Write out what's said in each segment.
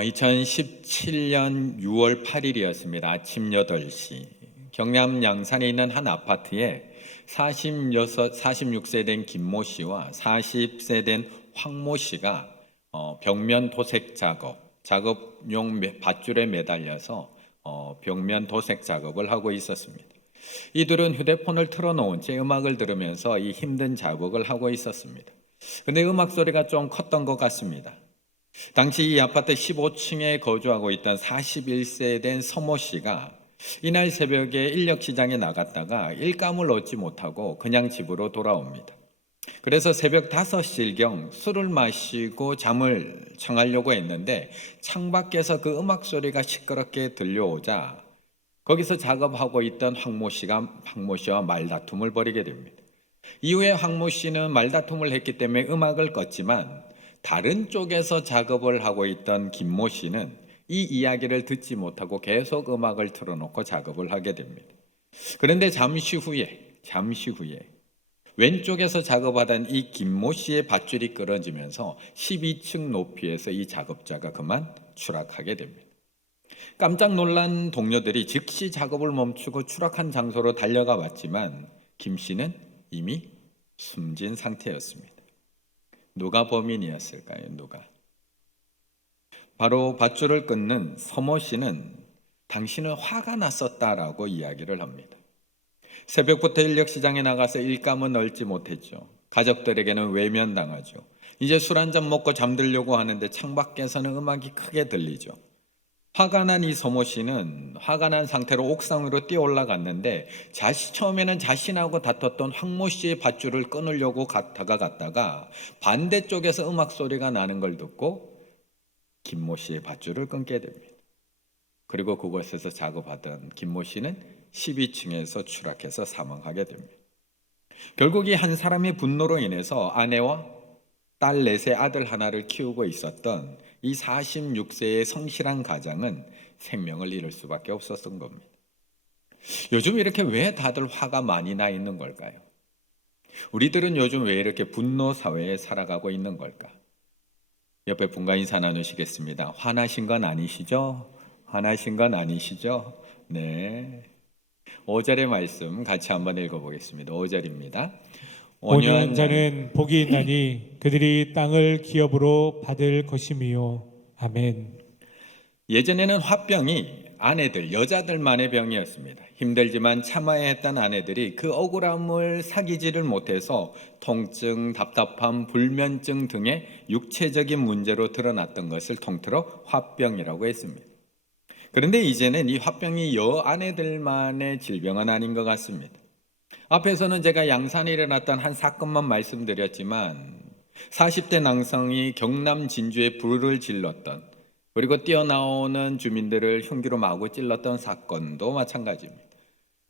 2017년 6월 8일이었습니다. 아침 8시. 경남 양산에 있는 한 아파트에 46세 된 김모 씨와 40세 된 황모 씨가 벽면 도색 작업용 밧줄에 매달려서 벽면 도색 작업을 하고 있었습니다. 이들은 휴대폰을 틀어놓은 채 음악을 들으면서 이 힘든 작업을 하고 있었습니다. 근데 음악 소리가 좀 컸던 것 같습니다. 당시 이 아파트 15층에 거주하고 있던 41세 된 서모 씨가 이날 새벽에 인력시장에 나갔다가 일감을 얻지 못하고 그냥 집으로 돌아옵니다. 그래서 새벽 5시경 술을 마시고 잠을 청하려고 했는데 창밖에서 그 음악 소리가 시끄럽게 들려오자 거기서 작업하고 있던 황모 씨와 말다툼을 벌이게 됩니다. 이후에 황모 씨는 말다툼을 했기 때문에 음악을 껐지만 다른 쪽에서 작업을 하고 있던 김모 씨는 이 이야기를 듣지 못하고 계속 음악을 틀어놓고 작업을 하게 됩니다. 그런데 잠시 후에 왼쪽에서 작업하던 이 김모 씨의 밧줄이 끊어지면서 12층 높이에서 이 작업자가 그만 추락하게 됩니다. 깜짝 놀란 동료들이 즉시 작업을 멈추고 추락한 장소로 달려가 봤지만 김 씨는 이미 숨진 상태였습니다. 누가 범인이었을까요? 누가? 바로 밧줄을 끊는 서모 씨는 당신은 화가 났었다라고 이야기를 합니다. 새벽부터 인력시장에 나가서 일감은 얻지 못했죠. 가족들에게는 외면당하죠. 이제 술 한잔 먹고 잠들려고 하는데 창밖에서는 음악이 크게 들리죠. 화가 난 이 서모 씨는 화가 난 상태로 옥상 위로 뛰어 올라갔는데 처음에는 자신하고 다퉜던 황모 씨의 밧줄을 끊으려고 다가갔다가 반대쪽에서 음악 소리가 나는 걸 듣고 김모 씨의 밧줄을 끊게 됩니다. 그리고 그곳에서 작업하던 김모 씨는 12층에서 추락해서 사망하게 됩니다. 결국 이 한 사람의 분노로 인해서 아내와 딸 넷의 아들 하나를 키우고 있었던 이 46세의 성실한 가장은 생명을 잃을 수밖에 없었던 겁니다. 요즘 이렇게 왜 다들 화가 많이 나 있는 걸까요? 우리들은 요즘 왜 이렇게 분노 사회에 살아가고 있는 걸까? 옆에 분과 인사 나누시겠습니다. 화나신 건 아니시죠? 화나신 건 아니시죠? 네. 5절의 말씀 같이 한번 읽어보겠습니다. 5절입니다. 온유한 자는 복이 있나니 그들이 땅을 기업으로 받을 것이미요. 아멘. 예전에는 화병이 아내들, 여자들만의 병이었습니다. 힘들지만 참아야 했던 아내들이 그 억울함을 사귀지를 못해서 통증, 답답함, 불면증 등의 육체적인 문제로 드러났던 것을 통틀어 화병이라고 했습니다. 그런데 이제는 이 화병이 아내들만의 질병은 아닌 것 같습니다. 앞에서는 제가 양산에 일어났던 한 사건만 말씀드렸지만 40대 남성이 경남 진주에 불을 질렀던 그리고 뛰어나오는 주민들을 흉기로 마구 찔렀던 사건도 마찬가지입니다.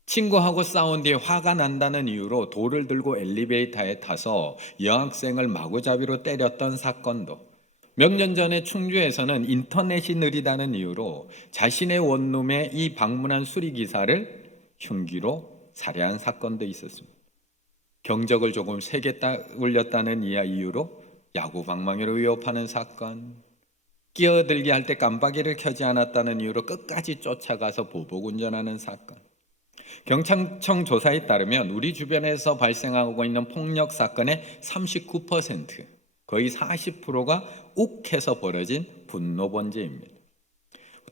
친구하고 싸운 뒤에 화가 난다는 이유로 돌을 들고 엘리베이터에 타서 여학생을 마구잡이로 때렸던 사건도, 몇 년 전에 충주에서는 인터넷이 느리다는 이유로 자신의 원룸에 이 방문한 수리기사를 흉기로 살해한 사건도 있었습니다. 경적을 조금 세게 울렸다는 이유로 야구 방망이로 위협하는 사건, 끼어들게 할 때 깜빡이를 켜지 않았다는 이유로 끝까지 쫓아가서 보복 운전하는 사건. 경찰청 조사에 따르면 우리 주변에서 발생하고 있는 폭력 사건의 39%, 거의 40%가 욱해서 벌어진 분노 범죄입니다.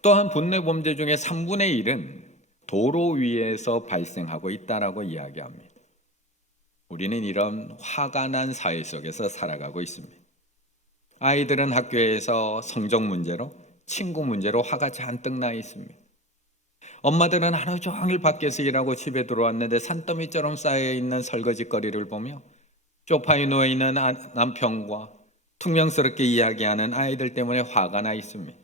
또한 분노 범죄 중에 3분의 1은 도로 위에서 발생하고 있다라고 이야기합니다. 우리는 이런 화가 난 사회 속에서 살아가고 있습니다. 아이들은 학교에서 성적 문제로, 친구 문제로 화가 잔뜩 나 있습니다. 엄마들은 하루 종일 밖에서 일하고 집에 들어왔는데 산더미처럼 쌓여있는 설거지거리를 보며 쪽파에 누워있는 남편과 퉁명스럽게 이야기하는 아이들 때문에 화가 나 있습니다.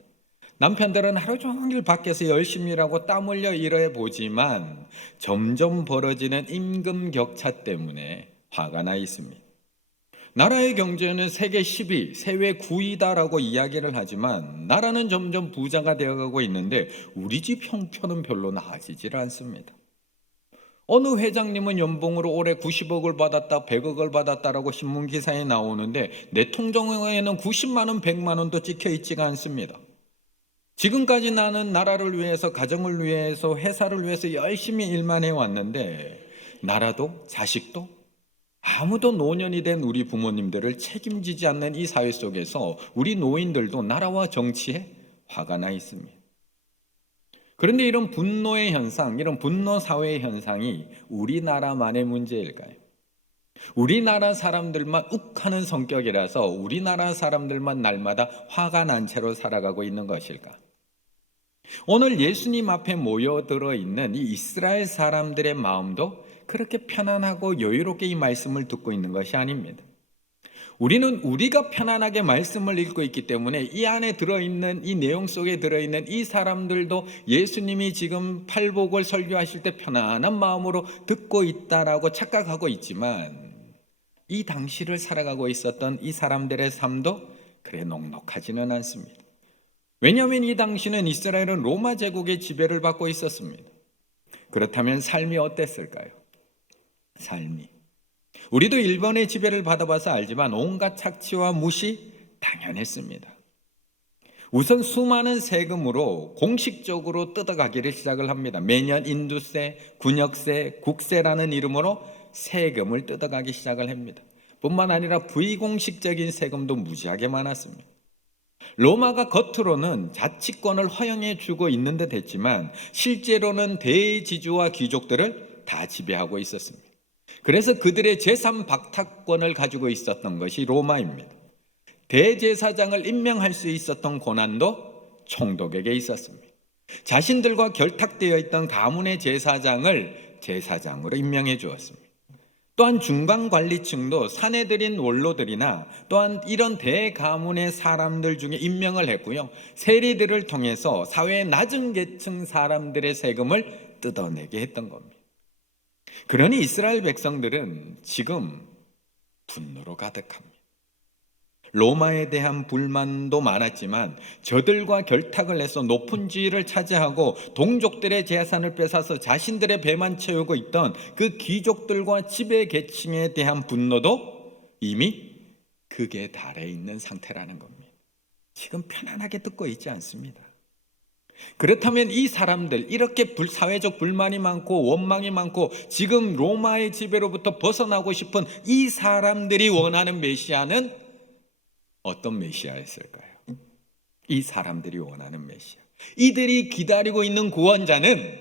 남편들은 하루 종일 밖에서 열심히 일하고 땀 흘려 일해 보지만 점점 벌어지는 임금 격차 때문에 화가 나 있습니다. 나라의 경제는 세계 10위, 세계 9위다라고 이야기를 하지만 나라는 점점 부자가 되어가고 있는데 우리 집 형편은 별로 나아지질 않습니다. 어느 회장님은 연봉으로 올해 90억을 받았다, 100억을 받았다라고 신문기사에 나오는데 내 통장에는 90만 원, 100만 원도 찍혀 있지가 않습니다. 지금까지 나는 나라를 위해서, 가정을 위해서, 회사를 위해서 열심히 일만 해왔는데 나라도 자식도 아무도 노년이 된 우리 부모님들을 책임지지 않는 이 사회 속에서 우리 노인들도 나라와 정치에 화가 나 있습니다. 그런데 이런 분노의 현상, 이런 분노 사회의 현상이 우리나라만의 문제일까요? 우리나라 사람들만 욱하는 성격이라서 우리나라 사람들만 날마다 화가 난 채로 살아가고 있는 것일까? 오늘 예수님 앞에 모여들어 있는 이 이스라엘 사람들의 마음도 그렇게 편안하고 여유롭게 이 말씀을 듣고 있는 것이 아닙니다. 우리는 우리가 편안하게 말씀을 읽고 있기 때문에 이 안에 들어있는, 이 내용 속에 들어있는 이 사람들도 예수님이 지금 팔복을 설교하실 때 편안한 마음으로 듣고 있다라고 착각하고 있지만 이 당시를 살아가고 있었던 이 사람들의 삶도 그래 녹록하지는 않습니다. 왜냐하면 이 당시는 이스라엘은 로마 제국의 지배를 받고 있었습니다. 그렇다면 삶이 어땠을까요? 삶이, 우리도 일본의 지배를 받아봐서 알지만 온갖 착취와 무시 당연했습니다. 우선 수많은 세금으로 공식적으로 뜯어가기를 시작을 합니다. 매년 인두세, 군역세, 국세라는 이름으로 세금을 뜯어가기 시작을 합니다. 뿐만 아니라 비공식적인 세금도 무지하게 많았습니다. 로마가 겉으로는 자치권을 허용해 주고 있는 듯 했지만 실제로는 대지주와 귀족들을 다 지배하고 있었습니다. 그래서 그들의 재산 박탈권을 가지고 있었던 것이 로마입니다. 대제사장을 임명할 수 있었던 권한도 총독에게 있었습니다. 자신들과 결탁되어 있던 가문의 제사장을 제사장으로 임명해 주었습니다. 또한 중간관리층도 사내들인 원로들이나 또한 이런 대가문의 사람들 중에 임명을 했고요. 세리들을 통해서 사회의 낮은 계층 사람들의 세금을 뜯어내게 했던 겁니다. 그러니 이스라엘 백성들은 지금 분노로 가득합니다. 로마에 대한 불만도 많았지만 저들과 결탁을 해서 높은 지위를 차지하고 동족들의 재산을 뺏어서 자신들의 배만 채우고 있던 그 귀족들과 지배 계층에 대한 분노도 이미 극에 달해 있는 상태라는 겁니다. 지금 편안하게 듣고 있지 않습니다. 그렇다면 이 사람들, 이렇게 사회적 불만이 많고 원망이 많고 지금 로마의 지배로부터 벗어나고 싶은 이 사람들이 원하는 메시아는 어떤 메시아였을까요? 이 사람들이 원하는 메시아, 이들이 기다리고 있는 구원자는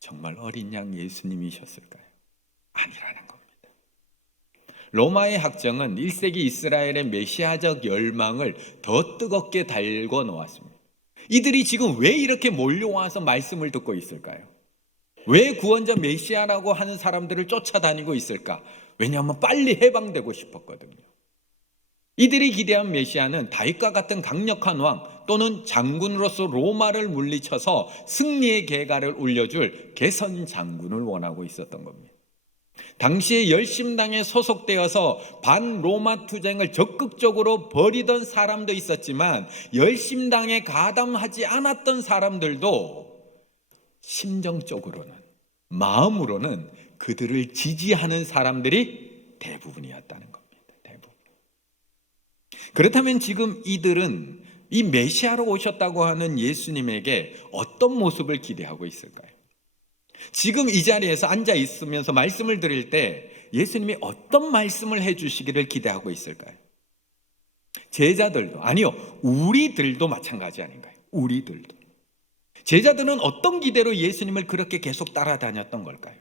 정말 어린 양 예수님이셨을까요? 아니라는 겁니다. 로마의 학정은 1세기 이스라엘의 메시아적 열망을 더 뜨겁게 달궈 놓았습니다. 이들이 지금 왜 이렇게 몰려와서 말씀을 듣고 있을까요? 왜 구원자 메시아라고 하는 사람들을 쫓아다니고 있을까? 왜냐하면 빨리 해방되고 싶었거든요. 이들이 기대한 메시아는 다윗과 같은 강력한 왕 또는 장군으로서 로마를 물리쳐서 승리의 계가를 올려줄 개선 장군을 원하고 있었던 겁니다. 당시에 열심당에 소속되어서 반로마 투쟁을 적극적으로 벌이던 사람도 있었지만 열심당에 가담하지 않았던 사람들도 심정적으로는, 마음으로는 그들을 지지하는 사람들이 대부분이었다는 겁니다. 대부분. 그렇다면 지금 이들은 이 메시아로 오셨다고 하는 예수님에게 어떤 모습을 기대하고 있을까요? 지금 이 자리에서 앉아 있으면서 말씀을 드릴 때 예수님이 어떤 말씀을 해주시기를 기대하고 있을까요? 제자들도, 아니요, 우리들도 마찬가지 아닌가요? 우리들도. 제자들은 어떤 기대로 예수님을 그렇게 계속 따라다녔던 걸까요?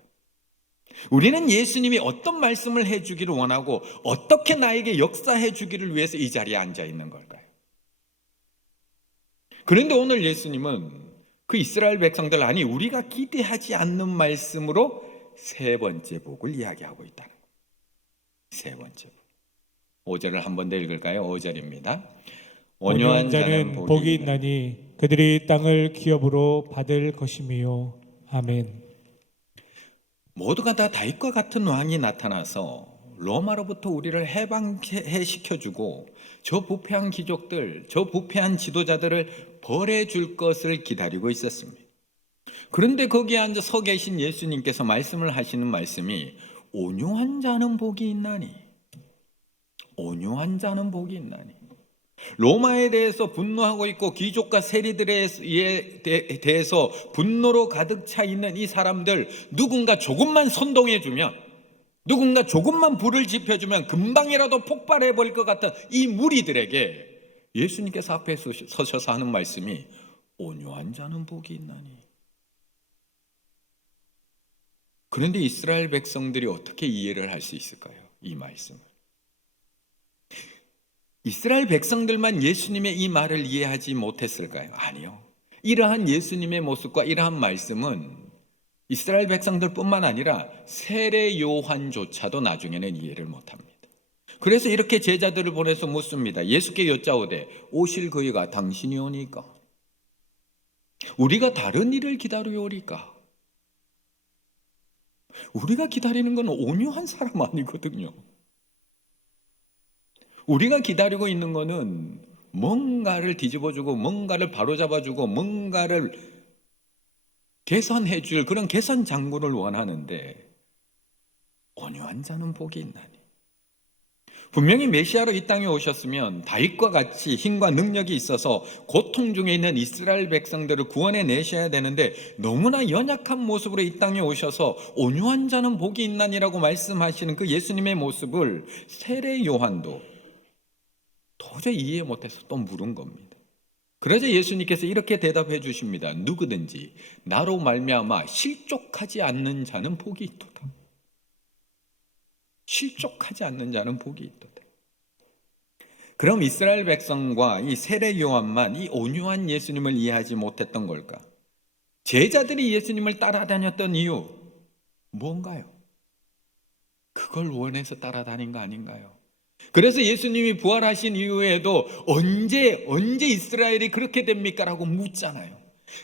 우리는 예수님이 어떤 말씀을 해주기를 원하고 어떻게 나에게 역사해 주기를 위해서 이 자리에 앉아 있는 걸까요? 그런데 오늘 예수님은 그 이스라엘 백성들, 아니 우리가 기대하지 않는 말씀으로 세 번째 복을 이야기하고 있다는 거예요. 세 번째 복. 5절을 한 번 더 읽을까요? 5절입니다. 온유한 자는 복이 있나니 그들이 땅을 기업으로 받을 것이미요. 아멘. 모두가 다 다윗과 같은 왕이 나타나서 로마로부터 우리를 해방시켜주고 저 부패한 귀족들, 저 부패한 지도자들을 벌해줄 것을 기다리고 있었습니다. 그런데 거기에 앉아 서 계신 예수님께서 말씀을 하시는 말씀이 온유한 자는 복이 있나니, 온유한 자는 복이 있나니. 로마에 대해서 분노하고 있고 귀족과 세리들에 대해서 분노로 가득 차 있는 이 사람들, 누군가 조금만 선동해주면, 누군가 조금만 불을 지펴주면 금방이라도 폭발해 버릴 것 같은 이 무리들에게 예수님께서 앞에 서셔서 하는 말씀이 온유한 자는 복이 있나니. 그런데 이스라엘 백성들이 어떻게 이해를 할 수 있을까요? 이 말씀을. 이스라엘 백성들만 예수님의 이 말을 이해하지 못했을까요? 아니요. 이러한 예수님의 모습과 이러한 말씀은 이스라엘 백성들뿐만 아니라 세례 요한조차도 나중에는 이해를 못합니다. 그래서 이렇게 제자들을 보내서 묻습니다. 예수께 여짜오되 오실 그이가 당신이 오니까 우리가 다른 일을 기다려오리까? 우리가 기다리는 건 온유한 사람 아니거든요. 우리가 기다리고 있는 거는 뭔가를 뒤집어주고 뭔가를 바로잡아주고 뭔가를 개선해 줄 그런 개선 장군을 원하는데 온유한 자는 복이 있나니. 분명히 메시아로 이 땅에 오셨으면 다윗과 같이 힘과 능력이 있어서 고통 중에 있는 이스라엘 백성들을 구원해 내셔야 되는데 너무나 연약한 모습으로 이 땅에 오셔서 온유한 자는 복이 있나니라고 말씀하시는 그 예수님의 모습을 세례 요한도 도저히 이해 못해서 또 물은 겁니다. 그러자 예수님께서 이렇게 대답해 주십니다. 누구든지 나로 말미암아 실족하지 않는 자는 복이 있도다. 실족하지 않는 자는 복이 있도다. 그럼 이스라엘 백성과 이 세례 요한만 이 온유한 예수님을 이해하지 못했던 걸까? 제자들이 예수님을 따라다녔던 이유 뭔가요? 그걸 원해서 따라다닌 거 아닌가요? 그래서 예수님이 부활하신 이후에도 언제 이스라엘이 그렇게 됩니까? 라고 묻잖아요.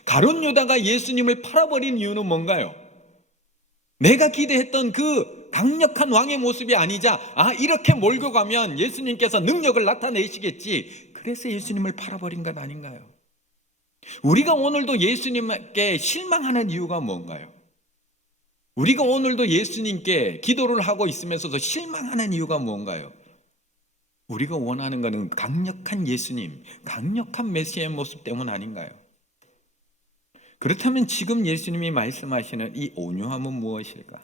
가룟 유다가 예수님을 팔아버린 이유는 뭔가요? 내가 기대했던 그 강력한 왕의 모습이 아니자 이렇게 몰고 가면 예수님께서 능력을 나타내시겠지. 그래서 예수님을 팔아버린 것 아닌가요? 우리가 오늘도 예수님께 실망하는 이유가 뭔가요? 우리가 오늘도 예수님께 기도를 하고 있으면서도 실망하는 이유가 뭔가요? 우리가 원하는 것은 강력한 예수님, 강력한 메시아의 모습 때문 아닌가요? 그렇다면 지금 예수님이 말씀하시는 이 온유함은 무엇일까?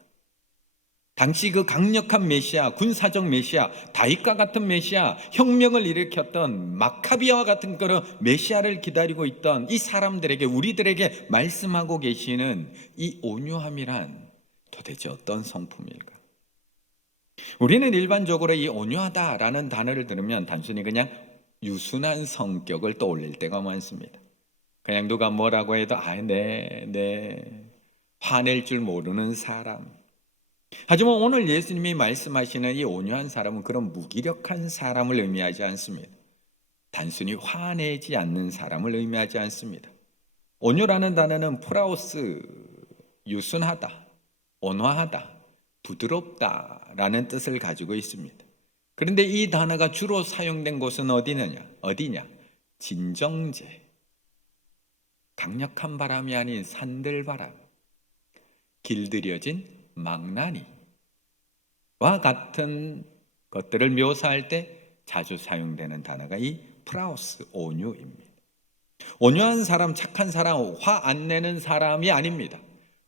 당시 그 강력한 메시아, 군사적 메시아, 다윗과 같은 메시아, 혁명을 일으켰던 마카비아와 같은 그런 메시아를 기다리고 있던 이 사람들에게, 우리들에게 말씀하고 계시는 이 온유함이란 도대체 어떤 성품일까? 우리는 일반적으로 이 온유하다라는 단어를 들으면 단순히 그냥 유순한 성격을 떠올릴 때가 많습니다. 그냥 누가 뭐라고 해도 네 화낼 줄 모르는 사람. 하지만 오늘 예수님이 말씀하시는 이 온유한 사람은 그런 무기력한 사람을 의미하지 않습니다. 단순히 화내지 않는 사람을 의미하지 않습니다. 온유라는 단어는 프라우스, 유순하다, 온화하다, 부드럽다라는 뜻을 가지고 있습니다. 그런데 이 단어가 주로 사용된 곳은 어디냐? 진정제, 강력한 바람이 아닌 산들바람, 길들여진 망나니와 같은 것들을 묘사할 때 자주 사용되는 단어가 이 프라우스, 온유입니다. 온유한 사람, 착한 사람, 화 안 내는 사람이 아닙니다.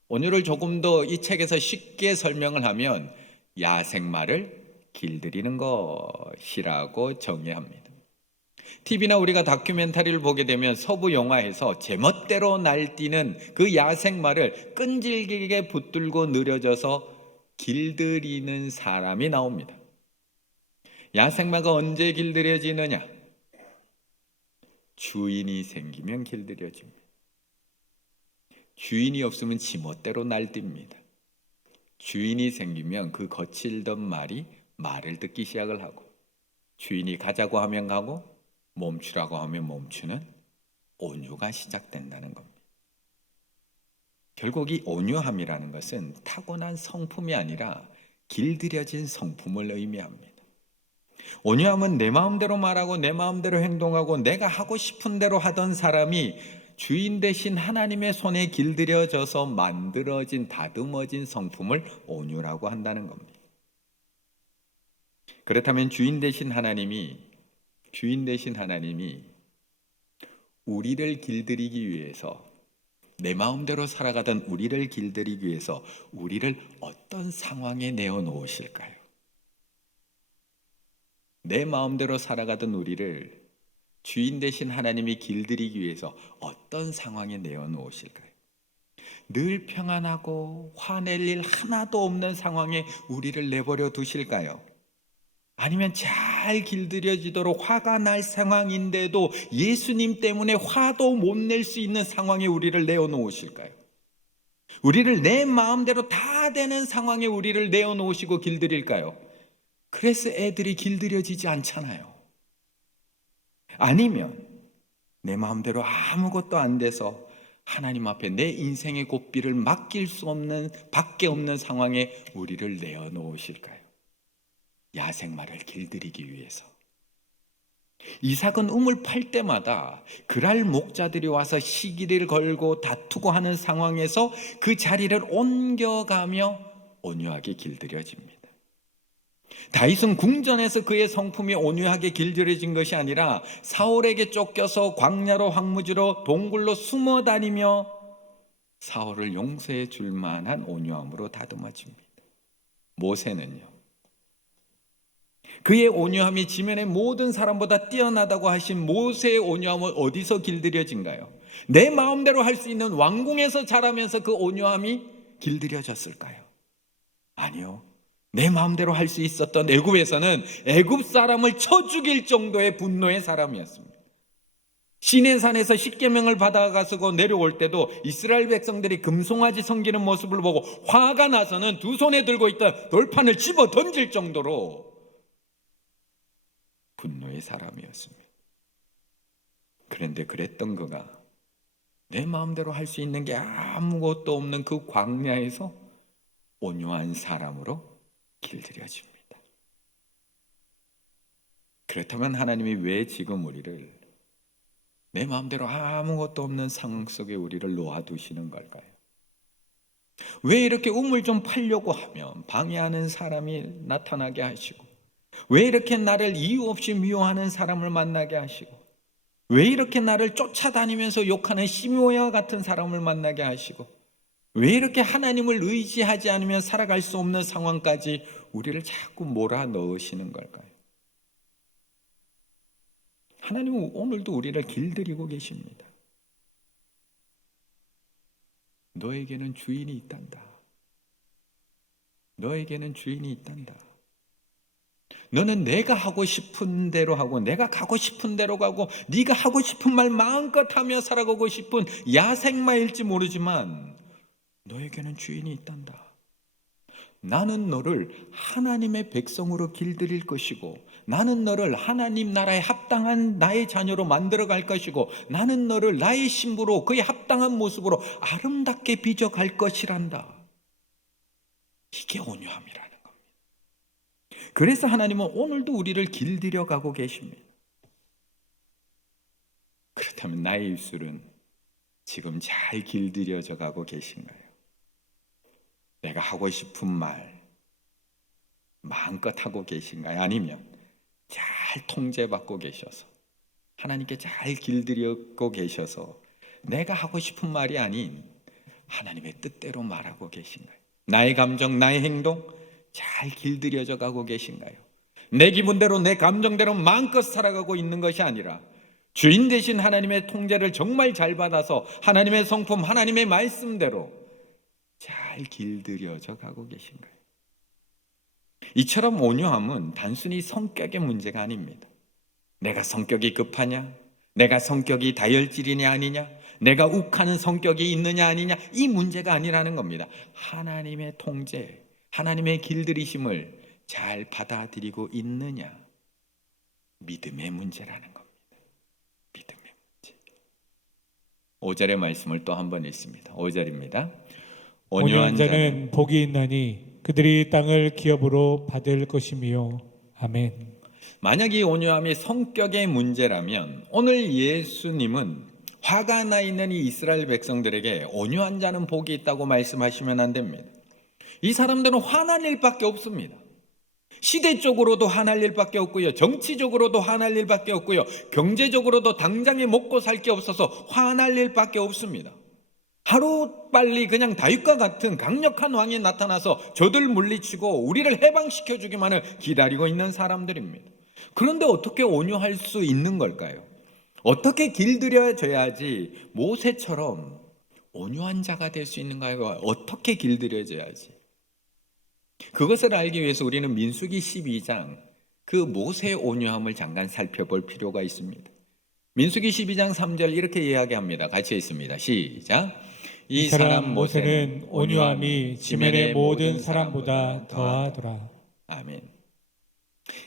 온유를 조금 더 이 책에서 쉽게 설명을 하면 야생마를 길들이는 것이라고 정의합니다. TV나 우리가 다큐멘터리를 보게 되면 서부 영화에서 제멋대로 날뛰는 그 야생마를 끈질기게 붙들고 느려져서 길들이는 사람이 나옵니다. 야생마가 언제 길들여지느냐? 주인이 생기면 길들여집니다. 주인이 없으면 지멋대로 날뜁니다. 주인이 생기면 그 거칠던 말이 말을 듣기 시작을 하고, 주인이 가자고 하면 가고 멈추라고 하면 멈추는 온유가 시작된다는 겁니다. 결국 이 온유함이라는 것은 타고난 성품이 아니라 길들여진 성품을 의미합니다. 온유함은 내 마음대로 말하고 내 마음대로 행동하고 내가 하고 싶은 대로 하던 사람이 주인 대신 하나님의 손에 길들여져서 만들어진, 다듬어진 성품을 온유라고 한다는 겁니다. 그렇다면 주인 대신 하나님이 주인 되신 하나님이 우리를 길들이기 위해서, 내 마음대로 살아가던 우리를 길들이기 위해서 우리를 어떤 상황에 내어놓으실까요? 내 마음대로 살아가던 우리를 주인 되신 하나님이 길들이기 위해서 어떤 상황에 내어놓으실까요? 늘 평안하고 화낼 일 하나도 없는 상황에 우리를 내버려 두실까요? 아니면 잘 길들여지도록 화가 날 상황인데도 예수님 때문에 화도 못 낼 수 있는 상황에 우리를 내어놓으실까요? 우리를 내 마음대로 다 되는 상황에 우리를 내어놓으시고 길들일까요? 그래서 애들이 길들여지지 않잖아요. 아니면 내 마음대로 아무것도 안 돼서 하나님 앞에 내 인생의 고삐를 맡길 수 없는, 밖에 없는 상황에 우리를 내어놓으실까요? 야생마를 길들이기 위해서. 이삭은 우물 팔 때마다 그랄 목자들이 와서 시기를 걸고 다투고 하는 상황에서 그 자리를 옮겨가며 온유하게 길들여집니다. 다윗은 궁전에서 그의 성품이 온유하게 길들여진 것이 아니라 사울에게 쫓겨서 광야로 황무지로 동굴로 숨어 다니며 사울을 용서해 줄 만한 온유함으로 다듬어집니다. 모세는요, 그의 온유함이 지면의 모든 사람보다 뛰어나다고 하신 모세의 온유함은 어디서 길들여진가요? 내 마음대로 할 수 있는 왕궁에서 자라면서 그 온유함이 길들여졌을까요? 아니요. 내 마음대로 할 수 있었던 애굽에서는 애굽 사람을 쳐 죽일 정도의 분노의 사람이었습니다. 시내산에서 십계명을 받아가지고 내려올 때도 이스라엘 백성들이 금송아지 섬기는 모습을 보고 화가 나서는 두 손에 들고 있던 돌판을 집어 던질 정도로 분노의 사람이었습니다. 그런데 그랬던 그가 내 마음대로 할 수 있는 게 아무것도 없는 그 광야에서 온유한 사람으로 길들여집니다. 그렇다면 하나님이 왜 지금 우리를 내 마음대로 아무것도 없는 상황 속에 우리를 놓아두시는 걸까요? 왜 이렇게 우물 좀 팔려고 하면 방해하는 사람이 나타나게 하시고, 왜 이렇게 나를 이유 없이 미워하는 사람을 만나게 하시고, 왜 이렇게 나를 쫓아다니면서 욕하는 시므오와 같은 사람을 만나게 하시고, 왜 이렇게 하나님을 의지하지 않으면 살아갈 수 없는 상황까지 우리를 자꾸 몰아넣으시는 걸까요? 하나님은 오늘도 우리를 길들이고 계십니다. 너에게는 주인이 있단다. 너에게는 주인이 있단다. 너는 내가 하고 싶은 대로 하고 내가 가고 싶은 대로 가고 네가 하고 싶은 말 마음껏 하며 살아가고 싶은 야생마일지 모르지만 너에게는 주인이 있단다. 나는 너를 하나님의 백성으로 길들일 것이고, 나는 너를 하나님 나라에 합당한 나의 자녀로 만들어 갈 것이고, 나는 너를 나의 신부로 그의 합당한 모습으로 아름답게 빚어갈 것이란다. 이게 온유함이라는 겁니다. 그래서 하나님은 오늘도 우리를 길들여 가고 계십니다. 그렇다면 나의 입술은 지금 잘 길들여져 가고 계신가요? 내가 하고 싶은 말 마음껏 하고 계신가요? 아니면 잘 통제받고 계셔서 하나님께 잘 길들이고 계셔서 내가 하고 싶은 말이 아닌 하나님의 뜻대로 말하고 계신가요? 나의 감정, 나의 행동 잘 길들여져 가고 계신가요? 내 기분대로 내 감정대로 마음껏 살아가고 있는 것이 아니라 주인 되신 하나님의 통제를 정말 잘 받아서 하나님의 성품, 하나님의 말씀대로 잘 길들여져 가고 계신가요? 이처럼 온유함은 단순히 성격의 문제가 아닙니다. 내가 성격이 급하냐? 내가 성격이 다혈질이냐 아니냐? 내가 욱하는 성격이 있느냐 아니냐? 이 문제가 아니라는 겁니다. 하나님의 통제, 하나님의 길들이심을 잘 받아들이고 있느냐? 믿음의 문제라는 겁니다. 믿음의 문제. 5절의 말씀을 또 한 번 읽습니다. 5절입니다. 온유한 자는 복이 있나니 그들이 땅을 기업으로 받을 것이며. 아멘. 만약 이 온유함이 성격의 문제라면 오늘 예수님은 화가 나 있는 이 이스라엘 백성들에게 온유한 자는 복이 있다고 말씀하시면 안 됩니다. 이 사람들은 화날 일밖에 없습니다. 시대적으로도 화날 일밖에 없고요. 정치적으로도 화날 일밖에 없고요. 경제적으로도 당장에 먹고 살 게 없어서 화날 일밖에 없습니다. 하루빨리 그냥 다윗과 같은 강력한 왕이 나타나서 저들 물리치고 우리를 해방시켜 주기만을 기다리고 있는 사람들입니다. 그런데 어떻게 온유할 수 있는 걸까요? 어떻게 길들여져야지 모세처럼 온유한 자가 될 수 있는가요? 어떻게 길들여져야지? 그것을 알기 위해서 우리는 민수기 12장 그 모세의 온유함을 잠깐 살펴볼 필요가 있습니다. 민수기 12장 3절 이렇게 이야기합니다. 같이 있습니다. 시작. 이 사람 모세는 온유함이 지면의 모든 사람보다 더하더라. 아멘.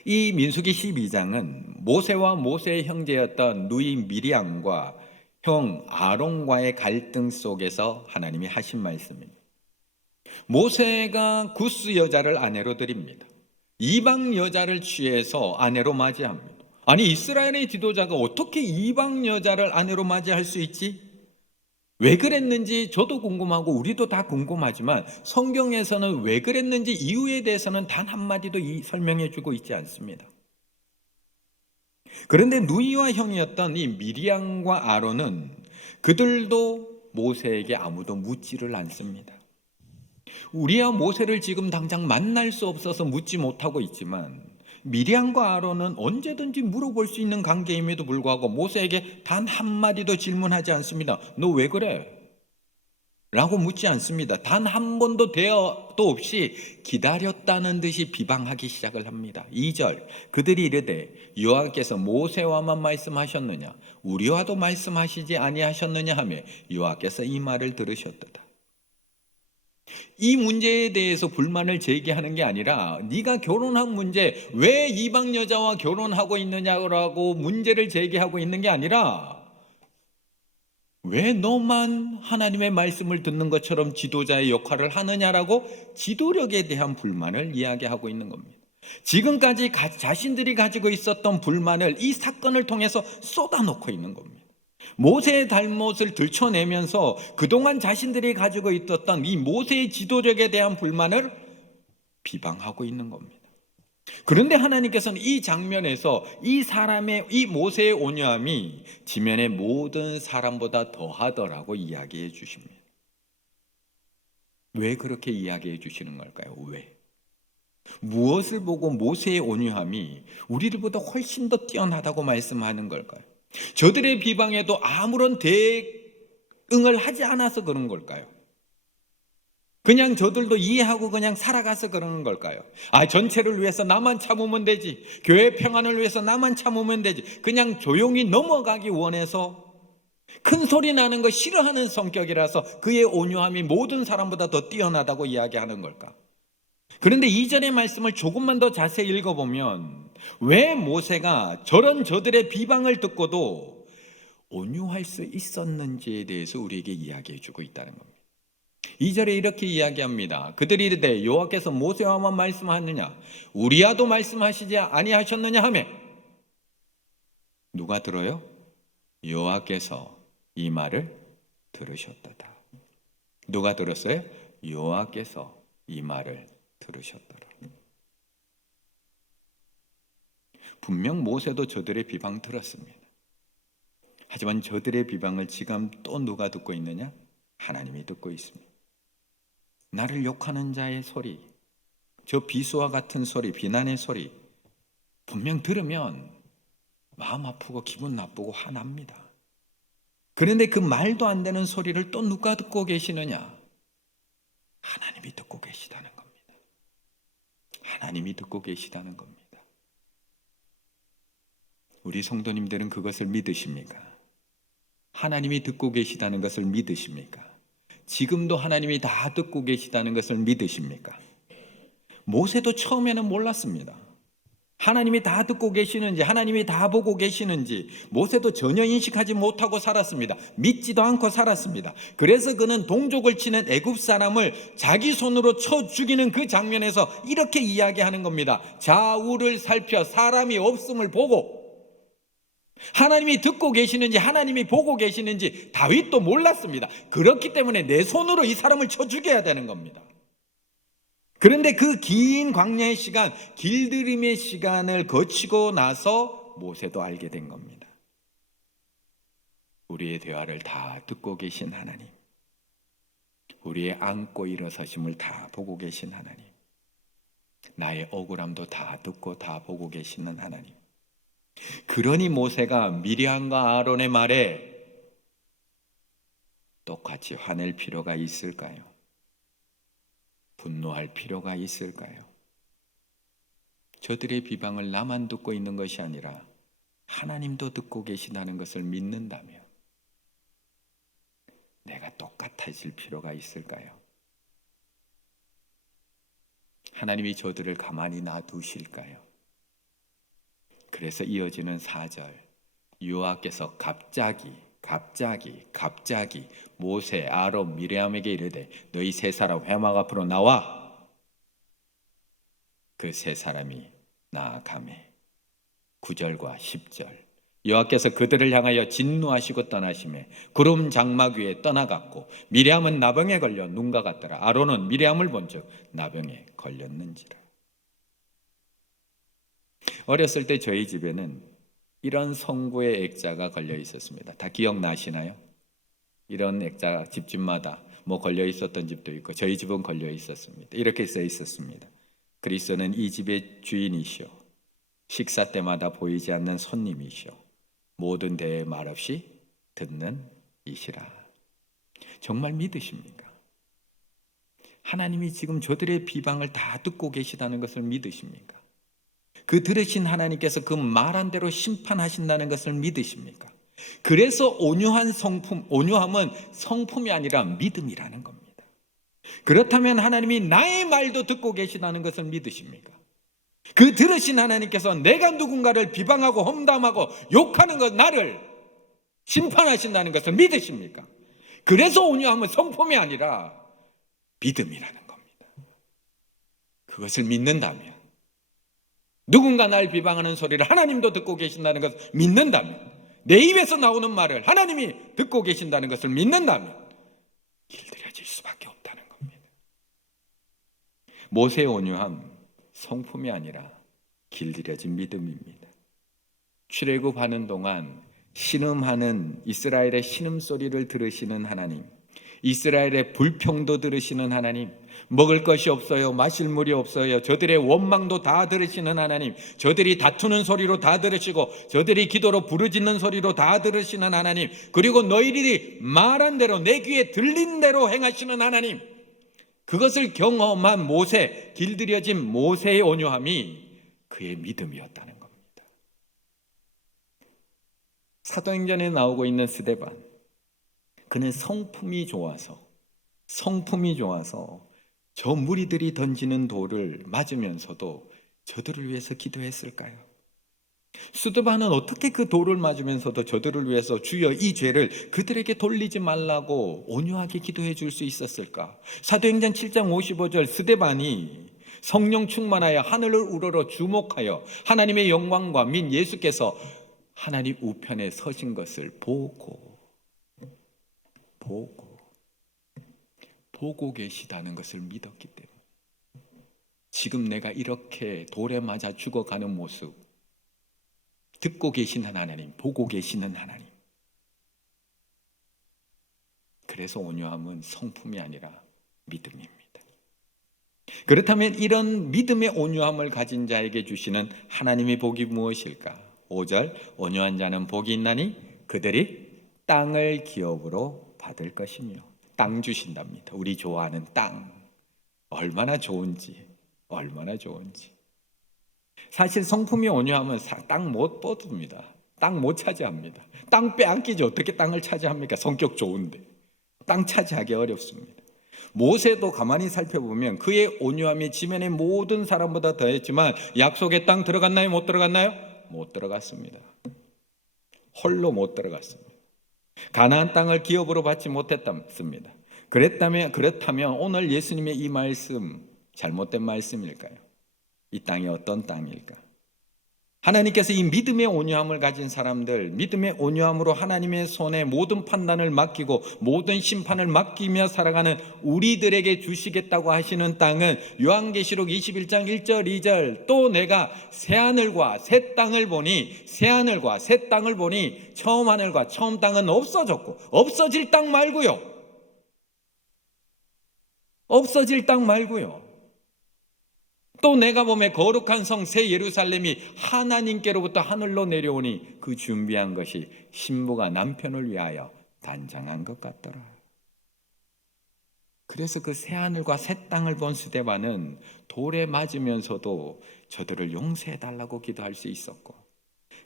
이 민수기 12장은 모세와 모세의 형제였던 누이 미리암과 형 아론과의 갈등 속에서 하나님이 하신 말씀입니다. 모세가 구스 여자를 아내로 드립니다. 이방 여자를 취해서 아내로 맞이합니다. 아니, 이스라엘의 지도자가 어떻게 이방 여자를 아내로 맞이할 수 있지? 왜 그랬는지 저도 궁금하고 우리도 다 궁금하지만 성경에서는 왜 그랬는지 이유에 대해서는 단 한마디도 설명해 주고 있지 않습니다. 그런데 누이와 형이었던 이 미리암과 아론은 그들도 모세에게 아무도 묻지를 않습니다. 우리와 모세를 지금 당장 만날 수 없어서 묻지 못하고 있지만 미리암과 아론은 언제든지 물어볼 수 있는 관계임에도 불구하고 모세에게 단 한마디도 질문하지 않습니다. 너 왜 그래? 라고 묻지 않습니다. 단 한 번도 대화도 없이 기다렸다는 듯이 비방하기 시작을 합니다. 2절 그들이 이르되 여호와께서 모세와만 말씀하셨느냐 우리와도 말씀하시지 아니하셨느냐 하며 여호와께서 이 말을 들으셨도다. 이 문제에 대해서 불만을 제기하는 게 아니라 네가 결혼한 문제 왜 이방 여자와 결혼하고 있느냐고 문제를 제기하고 있는 게 아니라 왜 너만 하나님의 말씀을 듣는 것처럼 지도자의 역할을 하느냐라고 지도력에 대한 불만을 이야기하고 있는 겁니다. 지금까지 자신들이 가지고 있었던 불만을 이 사건을 통해서 쏟아놓고 있는 겁니다. 모세의 잘못을 들춰내면서 그동안 자신들이 가지고 있었던 이 모세의 지도력에 대한 불만을 비방하고 있는 겁니다. 그런데 하나님께서는 이 장면에서 이 사람의 이 모세의 온유함이 지면의 모든 사람보다 더하더라고 이야기해 주십니다. 왜 그렇게 이야기해 주시는 걸까요? 왜? 무엇을 보고 모세의 온유함이 우리들보다 훨씬 더 뛰어나다고 말씀하는 걸까요? 저들의 비방에도 아무런 대응을 하지 않아서 그런 걸까요? 그냥 저들도 이해하고 그냥 살아가서 그러는 걸까요? 전체를 위해서 나만 참으면 되지. 교회 평안을 위해서 나만 참으면 되지. 그냥 조용히 넘어가기 원해서 큰 소리 나는 거 싫어하는 성격이라서 그의 온유함이 모든 사람보다 더 뛰어나다고 이야기하는 걸까? 그런데 이전의 말씀을 조금만 더 자세히 읽어보면 왜 모세가 저들의 비방을 듣고도 온유할 수 있었는지에 대해서 우리에게 이야기해 주고 있다는 겁니다. 2절에 이렇게 이야기합니다. 그들이 이르되 여호와께서 모세와만 말씀하느냐 우리와도 말씀하시지 아니하셨느냐 하매 누가 들어요? 여호와께서 이 말을 들으셨도다. 누가 들었어요? 여호와께서 이 말을 들으셨더라. 분명 모세도 저들의 비방 들었습니다. 하지만 저들의 비방을 지금 또 누가 듣고 있느냐? 하나님이 듣고 있습니다. 나를 욕하는 자의 소리, 저 비수와 같은 소리, 비난의 소리 분명 들으면 마음 아프고 기분 나쁘고 화납니다. 그런데 그 말도 안 되는 소리를 또 누가 듣고 계시느냐? 하나님이 듣고 계시다는 겁니다. 하나님이 듣고 계시다는 겁니다. 우리 성도님들은 그것을 믿으십니까? 하나님이 듣고 계시다는 것을 믿으십니까? 지금도 하나님이 다 듣고 계시다는 것을 믿으십니까? 모세도 처음에는 몰랐습니다. 하나님이 다 듣고 계시는지, 하나님이 다 보고 계시는지 모세도 전혀 인식하지 못하고 살았습니다. 믿지도 않고 살았습니다. 그래서 그는 동족을 치는 애굽 사람을 자기 손으로 쳐 죽이는 그 장면에서 이렇게 이야기하는 겁니다. 좌우를 살펴 사람이 없음을 보고 하나님이 듣고 계시는지 하나님이 보고 계시는지 다윗도 몰랐습니다. 그렇기 때문에 내 손으로 이 사람을 쳐 죽여야 되는 겁니다. 그런데 그 긴 광야의 시간, 길들임의 시간을 거치고 나서 모세도 알게 된 겁니다. 우리의 대화를 다 듣고 계신 하나님, 우리의 안고 일어서심을 다 보고 계신 하나님, 나의 억울함도 다 듣고 다 보고 계시는 하나님. 그러니 모세가 미리암과 아론의 말에 똑같이 화낼 필요가 있을까요? 분노할 필요가 있을까요? 저들의 비방을 나만 듣고 있는 것이 아니라 하나님도 듣고 계시다는 것을 믿는다면 내가 똑같아질 필요가 있을까요? 하나님이 저들을 가만히 놔두실까요? 그래서 이어지는 4절, 여호와께서 갑자기 모세, 아론, 미리암에게 이르되 너희 세 사람 회막 앞으로 나와. 그 세 사람이 나아가매. 9절과 10절, 여호와께서 그들을 향하여 진노하시고 떠나시매 구름 장막 위에 떠나갔고 미리암은 나병에 걸려 눈과 같더라. 아론은 미리암을 본즉 나병에 걸렸는지라. 어렸을 때 저희 집에는 이런 성구의 액자가 걸려 있었습니다. 다 기억나시나요? 이런 액자 집마다 뭐 걸려 있었던 집도 있고 저희 집은 걸려 있었습니다. 이렇게 써 있었습니다. 그리스도는 이 집의 주인이시오, 식사 때마다 보이지 않는 손님이시오, 모든 대에 말없이 듣는 이시라. 정말 믿으십니까? 하나님이 지금 저들의 비방을 다 듣고 계시다는 것을 믿으십니까? 그 들으신 하나님께서 그 말한 대로 심판하신다는 것을 믿으십니까? 그래서 온유함은 성품이 아니라 믿음이라는 겁니다. 그렇다면 하나님이 나의 말도 듣고 계시다는 것을 믿으십니까? 그 들으신 하나님께서 내가 누군가를 비방하고 험담하고 욕하는 것, 나를 심판하신다는 것을 믿으십니까? 그래서 온유함은 성품이 아니라 믿음이라는 겁니다. 그것을 믿는다면, 누군가 날 비방하는 소리를 하나님도 듣고 계신다는 것을 믿는다면, 내 입에서 나오는 말을 하나님이 듣고 계신다는 것을 믿는다면 길들여질 수밖에 없다는 겁니다. 모세의 온유함, 성품이 아니라 길들여진 믿음입니다. 출애굽하는 동안 신음하는 이스라엘의 신음소리를 들으시는 하나님, 이스라엘의 불평도 들으시는 하나님, 먹을 것이 없어요, 마실 물이 없어요, 저들의 원망도 다 들으시는 하나님, 저들이 다투는 소리로 다 들으시고 저들이 기도로 부르짖는 소리로 다 들으시는 하나님, 그리고 너희들이 말한 대로 내 귀에 들린 대로 행하시는 하나님, 그것을 경험한 모세, 길들여진 모세의 온유함이 그의 믿음이었다는 겁니다. 사도행전에 나오고 있는 스데반, 그는 성품이 좋아서 저 무리들이 던지는 돌을 맞으면서도 저들을 위해서 기도했을까요? 스데반은 어떻게 그 돌을 맞으면서도 저들을 위해서 주여 이 죄를 그들에게 돌리지 말라고 온유하게 기도해 줄 수 있었을까? 사도행전 7장 55절, 스데반이 성령 충만하여 하늘을 우러러 주목하여 하나님의 영광과 민 예수께서 하나님 우편에 서신 것을 보고 계시다는 것을 믿었기 때문에 지금 내가 이렇게 돌에 맞아 죽어가는 모습 듣고 계시는 하나님, 보고 계시는 하나님. 그래서 온유함은 성품이 아니라 믿음입니다. 그렇다면 이런 믿음의 온유함을 가진 자에게 주시는 하나님의 복이 무엇일까? 5절, 온유한 자는 복이 있나니 그들이 땅을 기업으로 받을 것이며. 땅 주신답니다. 우리 좋아하는 땅, 얼마나 좋은지. 사실 성품이 온유하면 땅 못 뻗습니다. 땅 못 차지합니다. 땅 빼앗기지 어떻게 땅을 차지합니까? 성격 좋은데 땅 차지하기 어렵습니다. 모세도 가만히 살펴보면 그의 온유함이 지면의 모든 사람보다 더했지만 약속의 땅 들어갔나요? 못 들어갔나요? 못 들어갔습니다. 홀로 못 들어갔습니다. 가나안 땅을 기업으로 받지 못했습니다. 그렇다면 오늘 예수님의 이 말씀 잘못된 말씀일까요? 이 땅이 어떤 땅일까? 하나님께서 이 믿음의 온유함을 가진 사람들, 믿음의 온유함으로 하나님의 손에 모든 판단을 맡기고 모든 심판을 맡기며 살아가는 우리들에게 주시겠다고 하시는 땅은 요한계시록 21장 1절 2절 또 내가 새하늘과 새 땅을 보니 새하늘과 새 땅을 보니 처음 하늘과 처음 땅은 없어졌고 없어질 땅 말고요. 없어질 땅 말고요. 또 내가 보매 거룩한 성 새 예루살렘이 하나님께로부터 하늘로 내려오니 그 준비한 것이 신부가 남편을 위하여 단장한 것 같더라. 그래서 그 새 하늘과 새 땅을 본 스데반은 돌에 맞으면서도 저들을 용서해 달라고 기도할 수 있었고,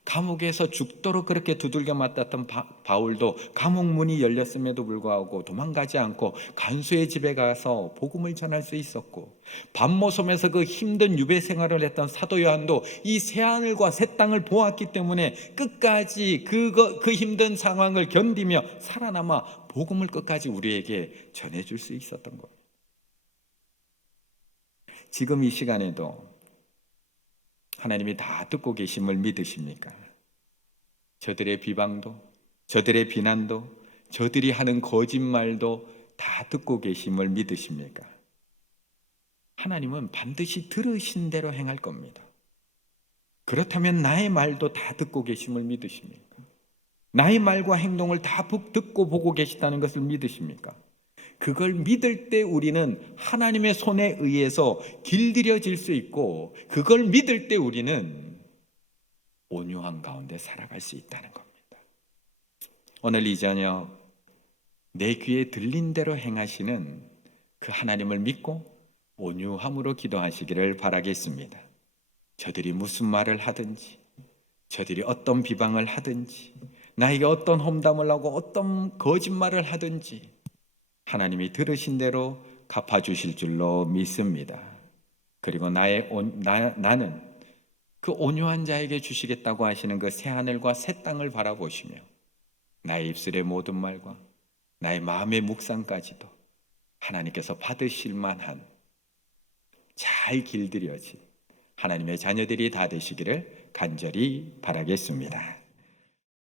감옥에서 죽도록 그렇게 두들겨 맞았던 바울도 감옥 문이 열렸음에도 불구하고 도망가지 않고 간수의 집에 가서 복음을 전할 수 있었고, 밤모섬에서 그 힘든 유배 생활을 했던 사도 요한도 이 새하늘과 새 땅을 보았기 때문에 끝까지 그 힘든 상황을 견디며 살아남아 복음을 끝까지 우리에게 전해줄 수 있었던 겁니다. 지금 이 시간에도 하나님이 다 듣고 계심을 믿으십니까? 저들의 비방도, 저들의 비난도, 저들이 하는 거짓말도 다 듣고 계심을 믿으십니까? 하나님은 반드시 들으신 대로 행할 겁니다. 그렇다면 나의 말도 다 듣고 계심을 믿으십니까? 나의 말과 행동을 다 듣고 보고 계시다는 것을 믿으십니까? 그걸 믿을 때 우리는 하나님의 손에 의해서 길들여질 수 있고, 그걸 믿을 때 우리는 온유한 가운데 살아갈 수 있다는 겁니다. 오늘 이 저녁 내 귀에 들린 대로 행하시는 그 하나님을 믿고 온유함으로 기도하시기를 바라겠습니다. 저들이 무슨 말을 하든지, 저들이 어떤 비방을 하든지, 나에게 어떤 험담을 하고 어떤 거짓말을 하든지 하나님이 들으신 대로 갚아주실 줄로 믿습니다. 그리고 나는 그 온유한 자에게 주시겠다고 하시는 그 새하늘과 새 땅을 바라보시며 나의 입술의 모든 말과 나의 마음의 묵상까지도 하나님께서 받으실 만한 잘 길들여진 하나님의 자녀들이 다 되시기를 간절히 바라겠습니다.